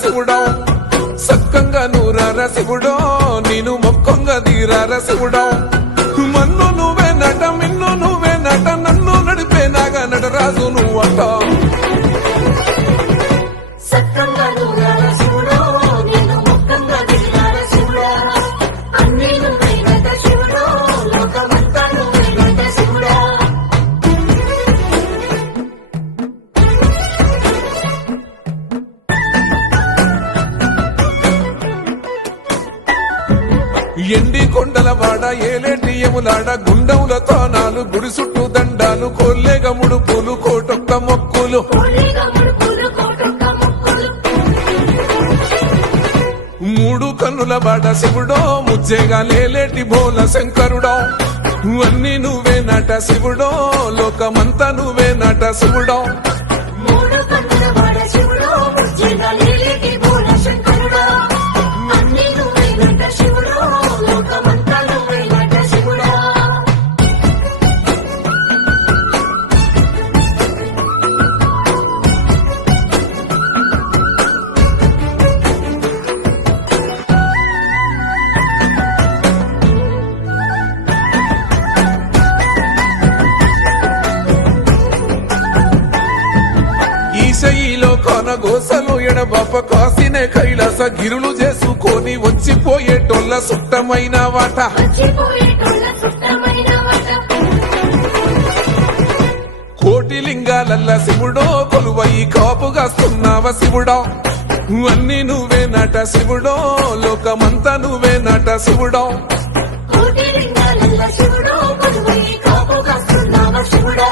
శివుడో సక్కంగా నూరార శివుడో నేను మొక్కంగా తీరార శివుడో మన్ను నువ్వే నట మిన్ను నువ్వే నట నన్ను నడిపే నాగా నటరాజు నువ్వట ఎండి కొండల వాడ ఏలేటి యములాడ గుండములతో నాలు గుడి చుట్టూ దండాలు కోల్లేగ ముడుపులు కోటొక్క మొక్కులు మూడు కన్నుల వాడ శివుడో ముజ్జేగా లేలేటి భోల శంకరుడో అన్ని నువ్వే నట శివుడో లోకమంతా నువ్వే నట శివుడో ఈశయిలో కొన గోసలు ఎడబాప కాసినే కైలాస గిరులు చేసుకొని వచ్చిపోయేటోళ్ళ సుట్టమైన వాట కోటి లింగాలల్ల శివుడో కొలువై కాపుగాస్తున్నావ శివుడో అన్ని నువ్వే నట శివుడో లోకమంతా నువ్వే నట శివుడో కోటి లింగాలల్ల శివుడో కొలువై కాపుగాస్తున్నావ శివుడో